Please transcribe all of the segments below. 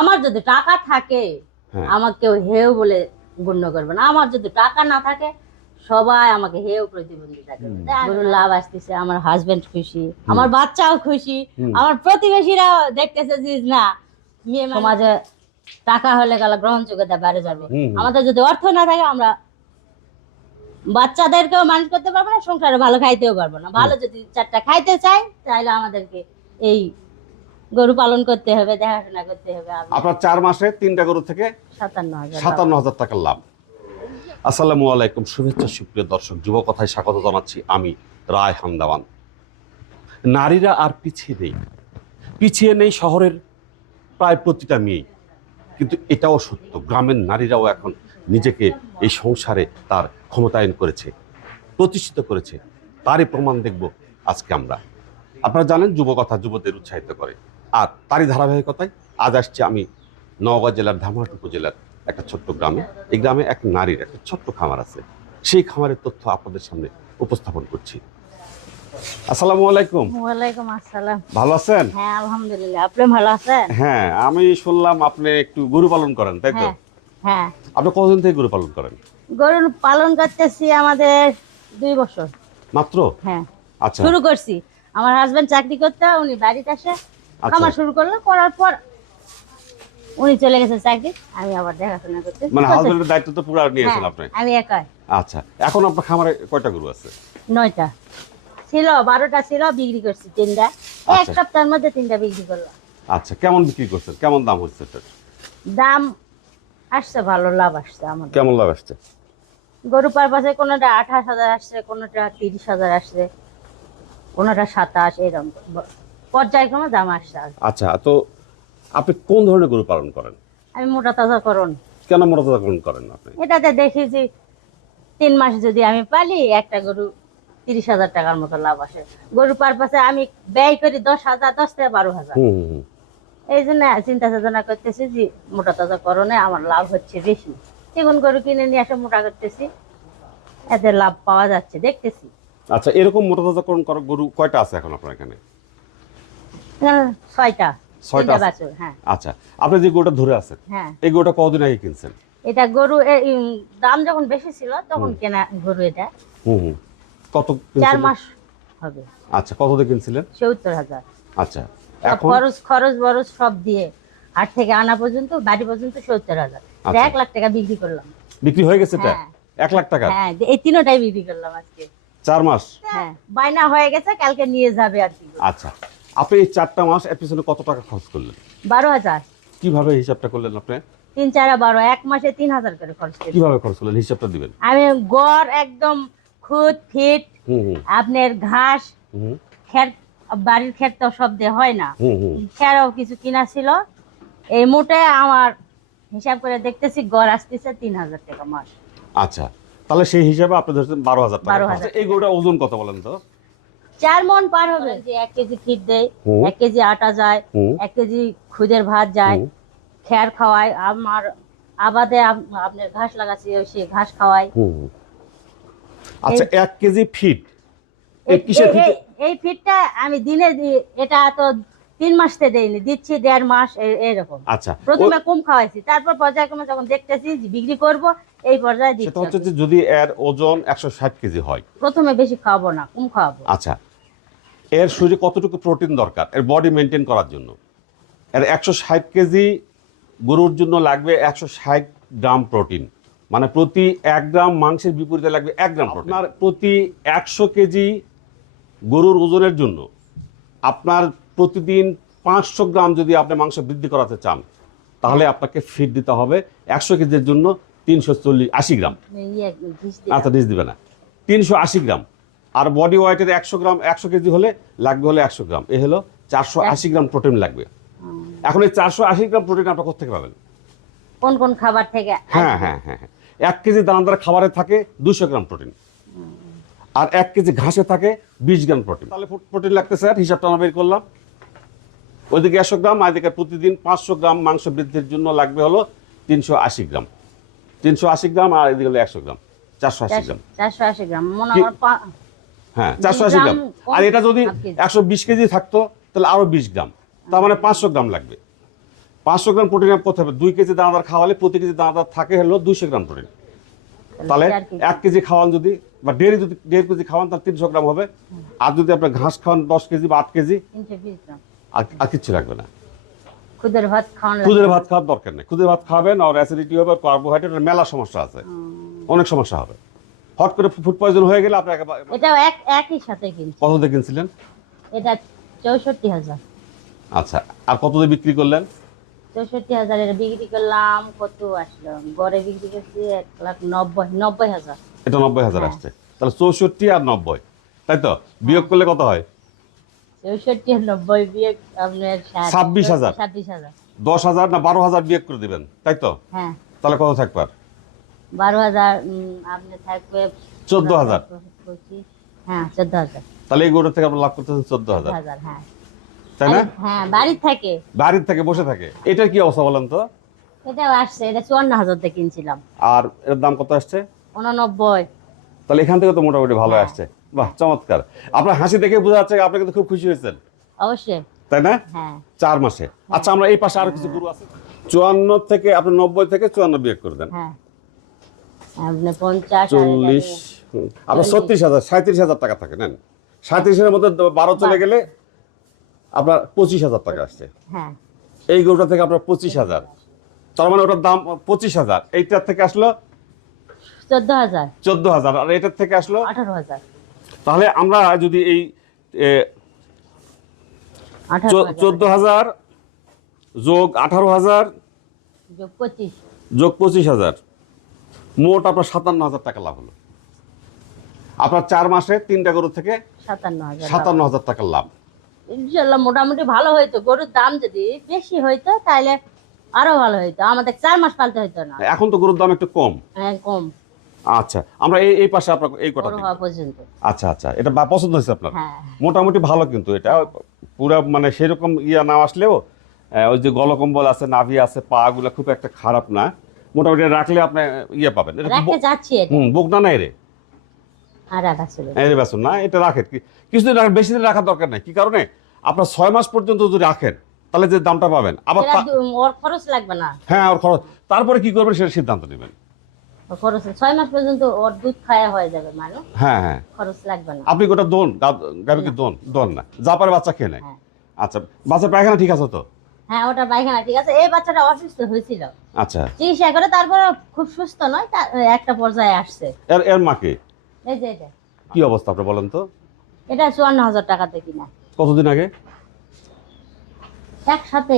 আমার যদি টাকা থাকে আমাকে কেউ হেও বলে গণ্য করবে না, আমার যদি টাকা না থাকে সবাই আমাকে হেও প্রতিবন্ধিতা করবে। গরুর লাভ আসতেছে, আমার হাজবেন্ড খুশি, আমার বাচ্চাও খুশি, আমার প্রতিবেশীরাও দেখতেছে যে না মেয়ে সমাজে টাকা হলে গেলে গ্রহণযোগ্যতা বেড়ে যাবে। আমাদের যদি অর্থ না থাকে আমরা বাচ্চাদেরকেও মানুষ করতে পারবো না, সংসারে ভালো খাইতেও পারবো না। ভালো যদি চারটা খাইতে চাই তাহলে আমাদেরকে এই গরু পালন করতে হবে, দেখাশোনা করতে হবে। আপনার 4 মাসে 3টা গরু থেকে 57,000 টাকার লাভ। আসসালামু আলাইকুম, শুভেচ্ছা সুপ্রিয় দর্শক, যুব কথায় স্বাগত জানাচ্ছি আমি রায়হান দেওয়ান। নারীরা আর পিছিয়ে নেই শহরের প্রায় প্রতিটা মেয়ে, কিন্তু এটাও সত্য গ্রামের নারীরাও এখন নিজেকে এই সংসারে তার ক্ষমতায়ন করেছে, প্রতিষ্ঠিত করেছে। তারই প্রমাণ দেখব আজকে আমরা। আপনারা জানেন যুব কথা যুবদের উৎসাহিত করে, আর তারই ধারাবাহিকতায় আজ আসছি আমি নওগাঁ জেলার ধামরাট উপজেলার একটা ছোট্ট গ্রামে। এই গ্রামে এক নারীর একটা ছোট্ট খামার আছে, সেই খামারের তথ্য আপনাদের সামনে উপস্থাপন করছি। আসসালামু আলাইকুম। ওয়ালাইকুম আসসালাম। ভালো আছেন? হ্যাঁ আলহামদুলিল্লাহ, আপনি ভালো আছেন? হ্যাঁ, আমি শুনলাম আপনি একটু গরু পালন করেন, তাই তো? হ্যাঁ। আপনি কতদিন থেকে গরু পালন করেন? গরু পালন করতেছি আমাদের 2 বছর মাত্র? হ্যাঁ। আচ্ছা, শুরু করছি, আমার হাজবেন্ড চাকরি করতে, উনি বাড়িতে আসে খামার শুরু করলো, করার পর উনি চলে গেছে চাকরি, আমি আবার দেখাশোনা করতে। মানে হাজবেন্ডের দায়িত্ব তো পুরো নিয়েছেন আপনি? আমি একাই। আচ্ছা, এখন আপনার খামারে কয়টা গরু আছে? 9টা ছিল, 12টা ছিল, বিক্রি করছি 3টা। এক সপ্তাহের মধ্যে 3টা বিক্রি করলাম। আচ্ছা, কেমন বিক্রি করছেন? কেমন দাম হচ্ছে? দাম আসছে, ভালো লাভ আসছে আমার। কেমন লাভ আসছে? গরু পারপাসে কোনোটা 28,000 আসছে, কোনোটা 30,000 আসছে, কোনোটা 27, এরকম পর্যায়ক্রমে দাম আসছে। আচ্ছা, তো আপনি কোন ধরনের গরু পালন করেন? আমি মোটা তাজাকরণ। কেন মোটা তাজাকরণ করেন আপনি? এটাতে দেখি যে 3 মাস যদি আমি পালি একটা গরু 30,000 টাকার মতো লাভ আসে। গরু পারপাসে আমি ব্যয় করি 10,000, 10 থেকে 12,000। এই জন্য চিন্তা চেতনা করতেছি যে মোটা তাজাকরণে আমার লাভ হচ্ছে বেশি। এখন গরু কিনে নিয়ে এসে মোটা করতেছি, এতে লাভ পাওয়া যাচ্ছে দেখতেছি। আচ্ছা, এরকম মোটা তাজাকরণ করা গরু কয়টা আছে এখন আপনার এখানে? 6টা। 6টা আছে? হ্যাঁ। আচ্ছা, আপনি যে গরুটা ধরে আছেন, হ্যাঁ, এই গরুটা কতদিন আগে কিনছেন? এটা গরু দাম যখন বেশি ছিল তখন কেনা গরু। এটা কত? 4 মাস হবে। আচ্ছা, কত দিয়ে কিনছিলেন? 70,000। আচ্ছা, এখন খরচ বরচ সব দিয়ে হাট থেকে আনা পর্যন্ত, বাড়ি পর্যন্ত 70,000। 1 লাখ টাকা বিক্রি করলাম। বিক্রি হয়ে গেছে এটা? 1 লাখ টাকা? হ্যাঁ, এই 3টাই বিক্রি করলাম আজকে। 4 মাস? হ্যাঁ, বায়না হয়ে গেছে, কালকে নিয়ে যাবে আর কি। আচ্ছা, আপনি এই 4টা মাস এর পিছনে কত টাকা খরচ করলেন? 12,000। কিভাবে হিসাবটা করলেন আপনি? 3 4 12, 1 মাসে 3,000 করে খরচ করি। কিভাবে খরচ করলেন হিসাবটা দিবেন? আমি গড় একদম খুদ ফিট, আপনার ঘাস, খের, বাড়ির খের তো সব দিয়ে হয় না, খেরও কিছু কিনা ছিল। এই মোটে আমার হিসাব করে দেখতেছি গড় আসতেছে 3,000 টাকা মাস। আচ্ছা, তাহলে সেই হিসাবে আপনি ধরছেন 12,000 টাকা। এই গরুটা ওজন কত বলেন তো? 4 মণ পার হবে। যে 1 কেজি ফিট দেয়, 1 কেজি আটা যায়, 1 কেজি খুদের ভাত যায়, খের খাওয়ায়, আমার আবাদে আপনার ঘাস লাগাচ্ছি সেই ঘাস খাওয়াই। আচ্ছা, 1 কেজি ফিট, এই কিসের ফিট? এই ফিটটা আমি দিনে এটা তো 3 মাসতে দেইনি, দিচ্ছি 1.5 মাস এরকম। আচ্ছা, প্রথমে কম খাওয়াইছি, তারপর পর্যায়ক্রমে যখন দেখতেছি যে বিক্রি করব এই পর্যায়ে দিচ্ছি। সেটা হচ্ছে যে যদি এর ওজন 160 কেজি হয়, প্রথমে বেশি খাওয়াবো না, কম খাওয়াবো। আচ্ছা, এর শরীরে কতটুকু প্রোটিন দরকার এর বডি মেনটেন করার জন্য? এর 160 কেজি গরুর জন্য লাগবে 160 গ্রাম প্রোটিন, মানে প্রতি 1 গ্রাম মাংসের বিপরীতে লাগবে 1 গ্রাম প্রোটিন। আপনার প্রতি 100 কেজি গরুর ওজনের জন্য আপনার প্রতিদিন 500 গ্রাম যদি আপনি মাংস বৃদ্ধি করাতে চান, তাহলে আপনাকে ফিড দিতে হবে 100 কেজির জন্য 380 গ্রাম। আচ্ছা, ডিস দিবে না, 380 গ্রাম। আর বডি ওয়েটের 100 গ্রাম, 100 কেজি হলে লাগবে হলো 100 গ্রাম, এ হলো 480 গ্রাম প্রোটিন লাগবে। এখন এই 480 গ্রাম প্রোটিন আপনি কোথা থেকে পাবেন? কোন কোন খাবার থেকে? হ্যাঁ হ্যাঁ হ্যাঁ, 1 কেজি দানাদার খাবারে থাকে 200 গ্রাম প্রোটিন, আর 1 কেজি ঘাসে থাকে 20 গ্রাম প্রোটিন। তাহলে প্রোটিন লাগতেছে, হিসাবটা আমরা বের করলাম। ওইদিকে 100 গ্রাম, এদিকে প্রতিদিন 500 গ্রাম মাংস বৃদ্ধির জন্য লাগবে হলো 380 গ্রাম। 380 গ্রাম আর এদিকে হলো 100 গ্রাম, 480 গ্রাম। 480 গ্রাম মনে হয়। হ্যাঁ, 480 গ্রাম। আর এটা যদি 120 কেজি থাকতো তাহলে আরো 20 গ্রাম, তার মানে 500 গ্রাম লাগবে। 500 গ্রাম প্রোটিন করতে হবে। 2 কেজি দানাদার খাওয়ালে প্রতি কেজি দানাদার থাকে হলো 200 গ্রাম প্রোটিন। তাহলে 1 কেজি খাওয়ান যদি বা যদি 1.5 কেজি খাওয়ান তাহলে 300 গ্রাম হবে। আর যদি আপনার ঘাস খাওয়ান 10 কেজি বা 8 কেজি 320 গ্রাম। আর কিচ্ছু লাগবে না। খুদের ভাত খাওয়ানো খুদের ভাত খাওয়ার দরকার নেই। খুদের ভাত খাবেন আর অ্যাসিডিটি হবে, কার্বোহাইড্রেটের মেলা সমস্যা আছে, অনেক সমস্যা হবে। হট করে ফুড পয়জন হয়ে গেলে আপনি এটা একই সাথে কিনছি। কত দিয়ে কিনছিলেন? এটা 64,000। আচ্ছা, আর কত দিয়ে বিক্রি করলেন? 64,000 এর বিক্রি করলাম। কত আসলো? গড়ে বিক্রি করছি 1,90,000। এটা 90,000 আসছে। তাহলে 64 আর 90, তাই তো? বিয়োগ করলে কত হয়? 64 আর 90 বিয়োগ আপনার 26,000। 26,000। 10,000 না 12,000 বিয়োগ করে দিবেন, তাই তো? হ্যাঁ। তাহলে কত থাকবে? 12,000 আপনি থাকবে 14,000। হ্যাঁ 14,000। তাহলে এই গরু থেকে আপনি লাভ করতেছেন 14,000, হ্যাঁ তাই না? হ্যাঁ বাড়ির থেকে। বাড়ির থেকে বসে থাকে। এটার কি অবস্থা বলেন তো? এটাও আসছে, এটা 54,000 দিয়ে কিনছিলাম। আর এর দাম কত আসছে? 89। তাহলে এখান থেকে তো মোটামুটি ভালো আসছে। বাহ, চমৎকার। আপনার হাসি দেখে বোঝা যাচ্ছে আপনি কিন্তু খুব খুশি হয়েছেন, অবশ্যই। তাই না? হ্যাঁ 4 মাসে। আচ্ছা, আমরা এই পাশে আরো কিছু গরু আছে। 54 থেকে আপনি 90 থেকে 54 বিয়োগ করে দেন। হ্যাঁ আপনি 50 40, আপনার 36,000, 37,000 টাকা থাকে। নেন, 37-এর মধ্যে 12 চলে গেলে আপনার 25,000 টাকা আসছে। হ্যাঁ এই গরুটা থেকে আপনার 25,000, তার মানে ওটার দাম 25,000। এইটার থেকে আসলো 14,000। 14,000, আর এটার থেকে আসলো 18,000। তাহলে আমরা যদি এই 14,000 যোগ 18,000 যোগ 25 যোগ 25,000, মোট আপনার 57,000 টাকা লাভ হলো। আপনার 4 মাসে 3টা গরু থেকে 57,000 টাকা লাভ। ইনশাআল্লাহ মোটামুটি ভালো হইতো। গরুর দাম যদি বেশি হইতো তাহলে আরো ভালো হইতো, আমাদের 4 মাস পালতে হইতো না। এখন তো গরুর দাম একটু কম। হ্যাঁ কম। আচ্ছা, আমরা এই পাশে আপনার এই কটা বড় হওয়া পর্যন্ত। আচ্ছা আচ্ছা, এটা পছন্দ হয়েছে আপনার? হ্যাঁ মোটামুটি ভালো, কিন্তু এটা পুরা মানে সেরকম না আসলেও ওই যে গলকম্বল আছে, নাভি আছে, পা গুলা খুব একটা খারাপ না। মোটামুটি রাখলে আপনি পাবেন। রাখতে যাচ্ছি এটা। বোক না রে, আর রাখা ছিল এই বেসন না, এটা রাখেন। কিছুদিন রাখেন, বেশি দিন রাখার দরকার নাই। কি কারণে? আপনার 6 মাস পর্যন্ত যদি রাখেন তাহলে যে দামটা পাবেন আবার ওর খরচ লাগবে না। হ্যাঁ, ওর খরচ। তারপরে কি করবেন সেটা সিদ্ধান্ত নেবেন। খরচ 6 মাস পর্যন্ত ওর দুধ খাওয়া হয়ে যাবে মানুষ। হ্যাঁ হ্যাঁ, খরচ লাগবে না। আপনি গোটা গাবিকে দোন না, যা পারে বাচ্চা খেয়ে নেয়। আচ্ছা, বাচ্চা পায়খানা ঠিক আছে তো? হ্যাঁ ওটা পায়খানা ঠিক আছে। এই বাচ্চাটা অসুস্থ হয়েছিল, আচ্ছা, চিকিৎসা করে তারপরে খুব সুস্থ নয়, একটা পর্যায়ে আসছে। এর মাকে এই যে এটা কি অবস্থা আপনি বলেন তো? এটা 54,000 টাকাতে কিনা। কতদিন আগে? একসাথে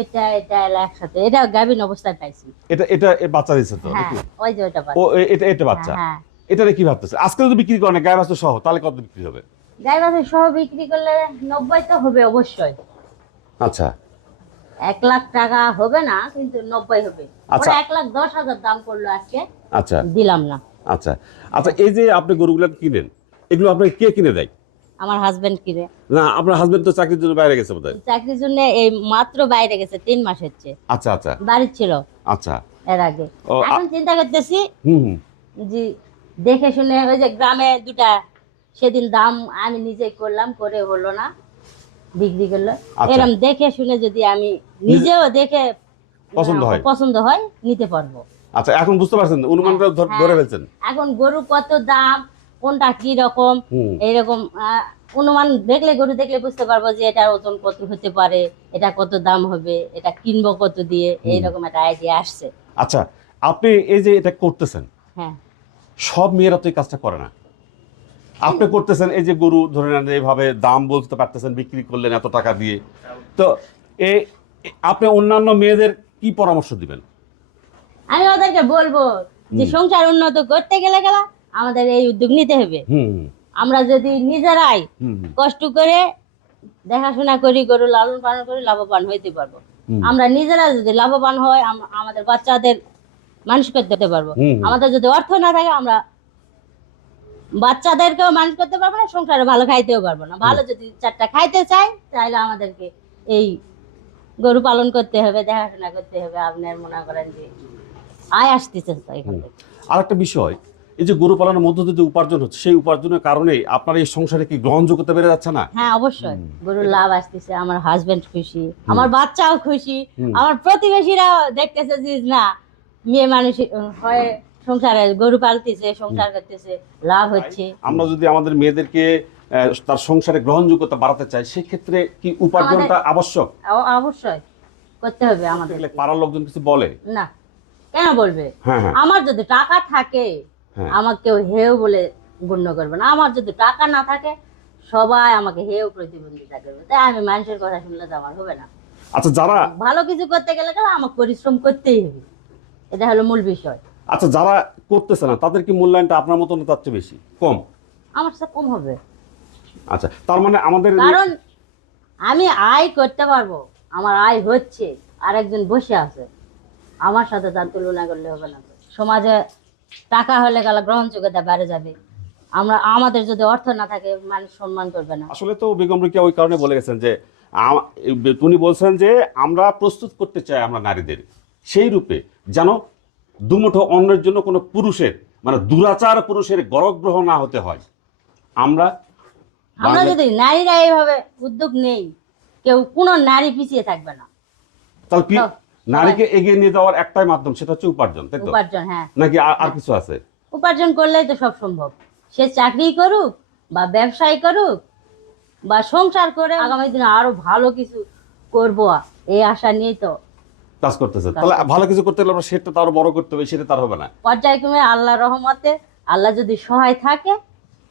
এটা একসাথে। এটা গাভীন অবস্থায় পাইছি। এটা বাচ্চা দিচ্ছে তো? হ্যাঁ ওই যে ওটা ও এটা বাচ্চা। হ্যাঁ এটা কি ভাবতেছে আজকে যদি বিক্রি করেন গায়ে বাচ্চা সহ, তাহলে কত বিক্রি হবে? গাই বাছুর সহ বিক্রি করলে 90 তো হবে অবশ্যই। আচ্ছা, 1 লাখ টাকা হবে না, কিন্তু 90 হবে। আচ্ছা। ওরা 1,10,000 দাম করলো আজকে। আচ্ছা দিলাম না। আচ্ছা আচ্ছা, এই যে আপনি গরুগুলো কিনেন, এগুলো আপনাকে কে কিনে দেয়? আমার হাজবেন্ড কিনে। না, আপনার হাজবেন্ড তো চাকরির জন্য বাইরে গেছে বোধহয়। চাকরির জন্য এই মাত্র বাইরে গেছে, 3 মাস হচ্ছে। আচ্ছা আচ্ছা বাড়ি ছিল আচ্ছা, এর আগে। ও, এখন চিন্তা করতেছি হুম, যে দেখে শুনে, ওই যে গ্রামে দুটা সেদিন দাম আমি নিজে করলাম, করে হলো না, বিক্রি করলো। আচ্ছা। এরকম দেখে শুনে যদি আমি নিজেও দেখে পছন্দ হয় নিতে পারবো। আচ্ছা, এখন বুঝতে পারছেন, অনুমানটা ধরে ফেলছেন। এখন গরু কত দাম, কোনটা কি রকম, এইরকম অনুমান দেখলে, গরু দেখলে বুঝতে পারবো যে এটার ওজন কত হতে পারে, এটা কত দাম হবে, এটা কিনবো কত দিয়ে, এইরকম একটা আইডিয়া আসছে। আচ্ছা, আপনি এই যে এটা করতেছেন, হ্যাঁ সব মেয়েরা তো এই কাজটা করে না। আপনি করতেছেন, এই যে গরু ধরে নেন, এইভাবে দাম বলতে পারতেছেন, বিক্রি করলেন এত টাকা দিয়ে। তো আপনি অন্যান্য মেয়েদের কি পরামর্শ দিবেন? আমি ওদেরকে বলবো যে সংসার উন্নত করতে গেলে আমাদের এই উদ্যোগ নিতে হবে। আমরা যদি নিজেরাই কষ্ট করে দেখাশোনা করি, গরু লালন পালন করে লাভবান হইতে পারবো। আমরা নিজেরা যদি লাভবান হয়, আমাদের বাচ্চাদের মানুষ করতে পারবো। আমাদের যদি অর্থ না থাকে, আমরা বাচ্চাদেরকেও মানুষ করতে পারবো না, সংসারে ভালো খাইতেও পারবো না। ভালো যদি 4টা খাইতে চাই, তাহলে আমাদেরকে এই গরু পালন করতে হবে, দেখাশোনা করতে হবে। আপনার মনে করেন যে আয় আসতেছে এখান থেকে। আর একটা বিষয়, এই যে গরু পালনের মধ্য দিয়ে যে উপার্জন হচ্ছে, সেই উপার্জনের কারণে আপনার এই সংসারে কি গ্রহণযোগ্যতা বেড়ে যাচ্ছে না? হ্যাঁ অবশ্যই, গরুর লাভ আসতেছে, আমার হাজবেন্ড খুশি, আমার বাচ্চাও খুশি, আমার প্রতিবেশীরাও দেখতেছে যে না মেয়ে মানুষ হয় সংসারে গরু পালতেছে, সংসার করতেছে, লাভ হচ্ছে। আমরা যদি আমাদের মেয়েদেরকে তার সংসারে গ্রহণযোগ্যতা বাড়াতে চাই, সেক্ষেত্রে কি উপার্জনটা আবশ্যক? অবশ্যই করতে হবে আমাদের। পাড়ার লোকজন কিছু বলে না, কেন বলবে? হ্যাঁ হ্যাঁ আমার যদি টাকা থাকে হ্যাঁ। আমাকে কেউ হেও বলে গণ্য করবে না, আমার যদি টাকা না থাকে সবাই আমাকে হেও প্রতিবন্ধিতা করবে, তাই আমি মানুষের কথা শুনলে তো আমার হবে না। আচ্ছা, যারা ভালো কিছু করতে গেলে আমাকে পরিশ্রম করতেই হবে, এটা হলো মূল বিষয়। আচ্ছা যারা করতেছে না তাদের কি মূল্যায়নটা আপনার মতো না তার চেয়ে বেশি কম? আমার সাথে কম হবে, আচ্ছা তার মানে আমাদের কারণ আমি আয় করতে পারবো, আমার আয় হচ্ছে, আরেকজন বসে আছে, আমার সাথে তার তুলনা করলে হবে না। সমাজে টাকা হলে গেলে গ্রহণযোগ্যতা বেড়ে যাবে, আমাদের যদি অর্থ না থাকে মানুষ সম্মান করবে না। আসলে তো বেগম রোকেয়া ওই কারণে বলে গেছেন যে উনি বলছেন যে আমরা প্রস্তুত করতে চাই আমরা নারীদের সেই রূপে যেন দুমুঠো অন্যের জন্য কোনো পুরুষের মানে দুরাচার পুরুষের গরগ্রহ না হতে হয়। আমরা যদি নারীরা এইভাবে উদ্যোগ নেই, কেউ কোনো নারী পিছিয়ে থাকবে না। তাহলে নারীকে এগিয়ে নিয়ে যাওয়ার একটাই মাধ্যম, সেটা হচ্ছে উপার্জন, তাই তো? উপার্জন, হ্যাঁ। নাকি আর কিছু আছে? উপার্জন করলেই তো সব সম্ভব। সে চাকরি করুক বা ব্যবসায় করুক বা সংসার করে আগামী দিনে আরো ভালো কিছু করবো, এই আশা নিয়েই তো কাজ করতেছে। তাহলে ভালো কিছু করতে হলে আমরা সেটা তো আরো বড় করতে হবে, সেটা তার হবে না। পর্যায়ক্রমে আল্লাহর রহমতে আল্লাহ যদি সহায় থাকে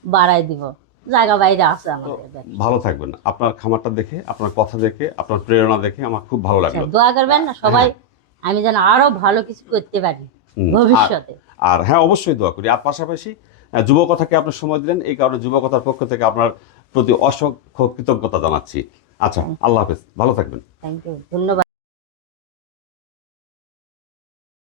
বাড়াই দিব, জায়গা বাইরে আছে আমাদের। ভালো থাকবেন। আপনার খামারটা দেখে, আপনার কথা দেখে, আপনার প্রেরণা দেখে আমার খুব ভালো লাগলো। দোয়া করবেন না সবাই, আমি যেন আরো ভালো কিছু করতে পারি ভবিষ্যতে। আর হ্যাঁ অবশ্যই দোয়া করি। আর পাশাপাশি যুব কথাকে আপনি সময় দিলেন, এই কারণে যুব কথার পক্ষ থেকে আপনার প্রতি অসংখ্য কৃতজ্ঞতা জানাচ্ছি। আচ্ছা, আল্লাহ হাফেজ, ভালো থাকবেন। থ্যাংক ইউ, ধন্যবাদ।